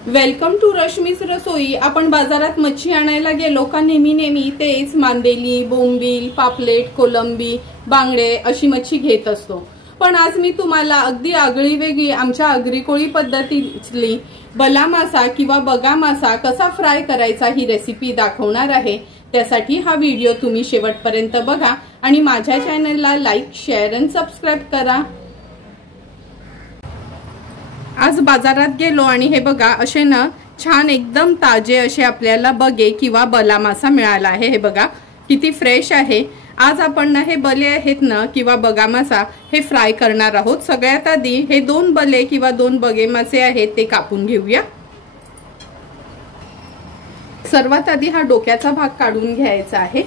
Welcome to रश्मीस रसोई। आपण बाजारात मच्छी आणायला गेलो का नेहमी तेच मांदेली, बोंबील, पापलेट, कोलंबी, बांगडे अशी मच्छी घेत असतो। पण आज मी तुम्हाला अगदी आगळी वेगळी आमच्या आगरी कोळी पद्धतीतली बला मासा किंवा बगा मासा कसा फ्राय करायचा ही रेसिपी दाखवणार आहे। त्यासाठी हा व्हिडिओ तुम्ही शेवटपर्यंत बघा आणि माझ्या चॅनलला लाईक, शेअर आणि सबस्क्राइब करा। आज बाजारात गेलो आणि हे बघा असे ना छान एकदम ताजे असे आपल्याला बगे किंवा बला मासा मिळाला आहे। हे बघा किती फ्रेश आहे। आज आपण ना हे बले आहेत ना किंवा बगा मासा हे फ्राय करणार आहोत। सगळ्यात आधी हे दोन बले किंवा दोन बगे मासे आहेत ते कापून घेऊया। सर्वात आधी हा डोक्याचा भाग काढून घ्यायचा आहे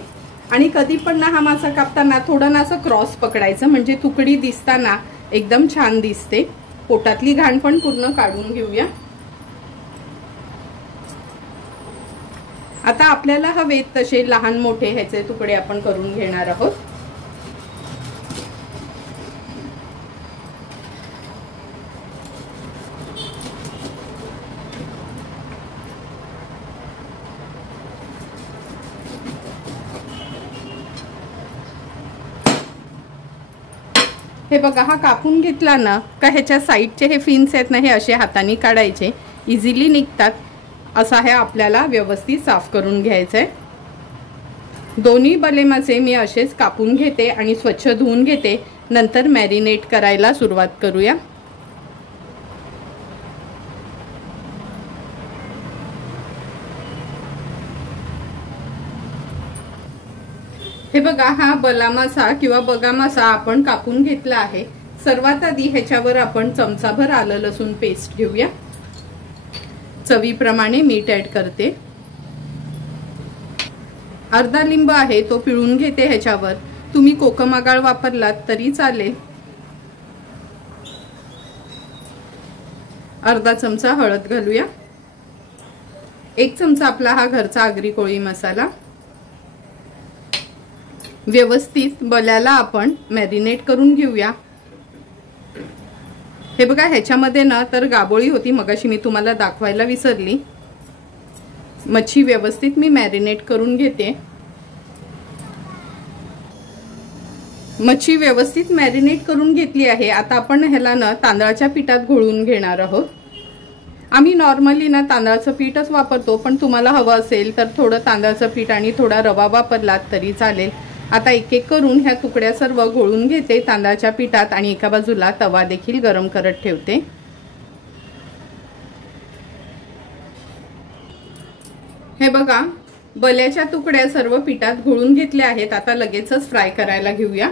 आणि कधी पण ना हा मासा कापताना थोडा ना असं क्रॉस पकडायचं म्हणजे तुकडी दिसताना एकदम छान दिसते। पोटातली घाण पण पूर्ण काढून घेऊया। आता आपल्याला हवेत तसे लहान मोठे ह्याचे तुकडे आपण करून घेणार आहोत। हे बघा हा कापून घेतला ना का ह्याच्या साइडचे हे फिन्स आहेत ना हे असे हाताने काढायचे, इझिली निघतात। असा हे आपल्याला व्यवस्थित साफ करून घ्यायचं आहे। दोन्ही बले मासे मी असेच कापून घेते आणि स्वच्छ धुवून घेते। नंतर मॅरिनेट करायला सुरुवात करूया। हे बघा हा बला मासा किंवा बगा मासा आपण कापून घेतला आहे। सर्वात आधी ह्याच्यावर आपण चमचाभर आलं लसूण पेस्ट घेऊया। चवीप्रमाणे मीठ ऍड करते। अर्धा लिंब आहे तो पिळून घेते ह्याच्यावर। तुम्ही कोकम आगळ वापरलात तरी चालेल। अर्धा चमचा हळद घालूया। एक चमचा आपला हा घरचा आगरी कोळी मसाला। व्यवस्थित बल्याला आपण मॅरिनेट करून घेऊया। हे बघा ह्याच्यामध्ये ना तर गाबोळी होती, मगाशी मी तुम्हाला दाखवायला विसरली। मच्छी व्यवस्थित मी मॅरिनेट करून घेते। मच्छी व्यवस्थित मॅरिनेट करून घेतली आहे। आता आपण ह्याला ना तांदळाच्या पिठात घोळून घेणार आहोत। आम्ही नॉर्मली ना तांदळाचं पीठच वापरतो, पण तुम्हाला हवं असेल तर थोडं तांदळाचं पीठ आणि थोडा रवा वापरलात तरी चालेल। आता एक एक करून ह्या तुकड्या सर्व घोळून घेते तांदळाच्या पिठात आणि एका बाजूला तवा देखील गरम करत ठेवते। हे बघा बल्याच्या तुकड्या सर्व पिठात घोळून घेतल्या आहेत। आता लगेचच फ्राय करायला घेऊया।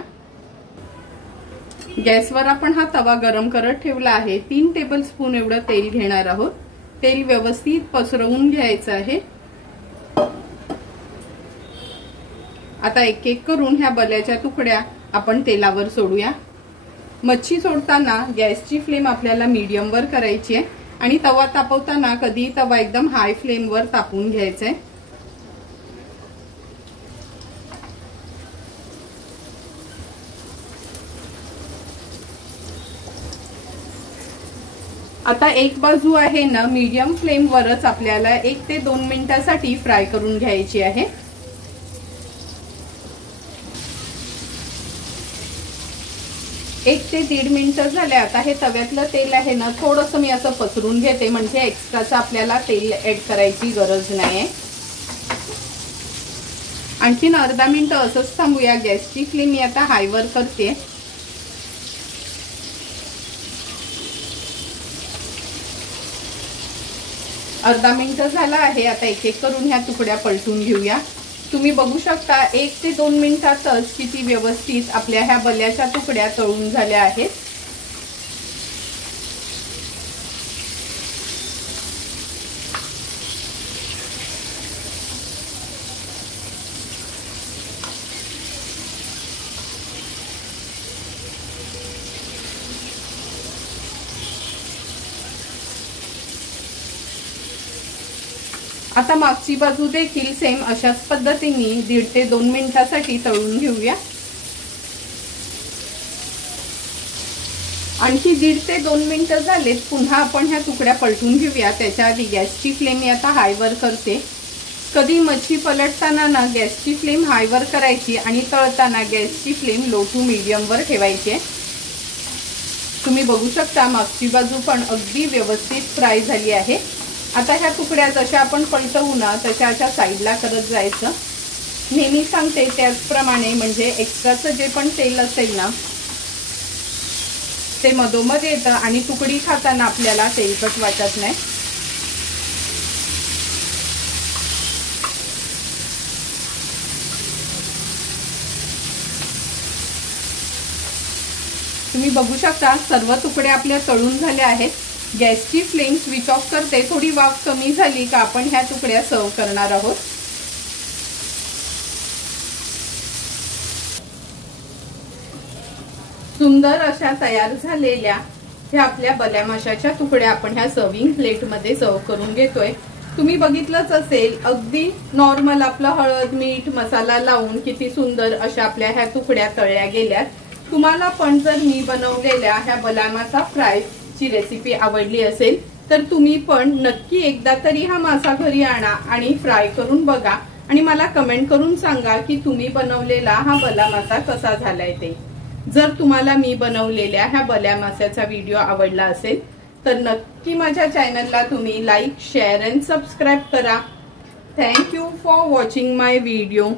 गॅसवर आपण हा तवा गरम करत ठेवला आहे। 3 टेबलस्पून एवढं तेल घेणार आहोत। तेल व्यवस्थित पसरवून घ्यायचं आहे। आता एक एक करून ह्या बल्याच्या तुकड्या आपण तेलावर सोडूया। मच्छी सोडताना गॅसची फ्लेम आपल्याला मीडियम वर करायची आहे आणि तवा तापवताना कधी तवा एकदम हाय फ्लेम वर तापून घ्यायचा आहे। आता एक बाजू आहे ना मीडियम फ्लेम वरच आपल्याला 1 ते 2 मिनिटांसाठी फ्राय करून घ्यायची आहे। 1 ते 1.5 मिनिटं झाले। आता हे तव्यातलं तेल आहे ना थोडंसं मी असं पसरून घेते म्हणजे एक्स्ट्राचं आपल्याला तेल ऍड करायची गरज नाही। आणखीन अर्धा मिनिट असंच थांबूया। गॅसची फ्लेम मी आता हायवर करते। अर्धा मिनिट झाला आहे। आता एक एक करून ह्या तुकड्या पलटून घेऊया। तुम्ही बघू शकता 1 ते 2 मिनिटातच किती व्यवस्थित आपल्या ह्या बल्याच्या तुकड्या तळून झाल्या आहेत। आता मागची बाजू देखील सेम अशाच पद्धतीने 1.5 ते 2 मिनिटांसाठी तळून घेऊया। आणखी 1.5 ते 2 मिनिटं झालेत. पुन्हा आपण ह्या तुकड्या पलटून घेऊया. त्याच्या आधी गॅसची फ्लेम मी आता हायवर करते. कधी मच्छी पलटताना ना गॅसची फ्लेम हायवर करायची आणि तळताना गॅसची फ्लेम लो टू मीडियमवर ठेवायची. तुम्ही बघू शकता मागची बाजू पण अगदी व्यवस्थित फ्राय झाली आहे. आता ह्या तुकड्या जशा आपण पलटवू ना तशाच्या साईडला करत जायचं. नेहमी सांगते त्याचप्रमाणे, म्हणजे एक्स्ट्राचं जे पण तेल असेल ना ते मधोमध येतं आणि तुकडी खाताना आपल्याला तेलकट वाटत नाही. तुम्ही बघू शकता सर्व तुकड्या आपल्या तळून झाल्या आहेत. गॅसची फ्लेम स्विच ऑफ करते. थोडी वाफ कमी झाली का आपण ह्या तुकड्या सर्व करणार आहोत. सुंदर अशा तयार झालेल्या ह्या आपल्या बल्या माशाच्या तुकड्या आपण ह्या सर्विंग प्लेट मध्ये सर्व करून घेतोय. तुम्ही बघितलंच असेल अगदी नॉर्मल आपलं हळद मीठ मसाला लावून किती सुंदर अशा आपल्या ह्या तुकड्या तळल्या गेल्यात. तुम्हाला पण जर मी बनवलेल्या ह्या बल्या मासा फ्रायची रेसिपी आवडली असेल तर तुम्ही पण नक्की एकदा तरी हा मासा घरी आणा आणि फ्राय करून बघा आणि मला कमेंट करून सांगा की तुम्ही बनवलेला हा बला मासा कसा झालाय ते. जर तुम्हाला मी बनवलेल्या ह्या बल्या माशाचा व्हिडिओ आवडला असेल तर नक्की माझ्या चॅनलला तुम्ही लाईक शेअर अँड सबस्क्राईब करा. Thank you for watching my video.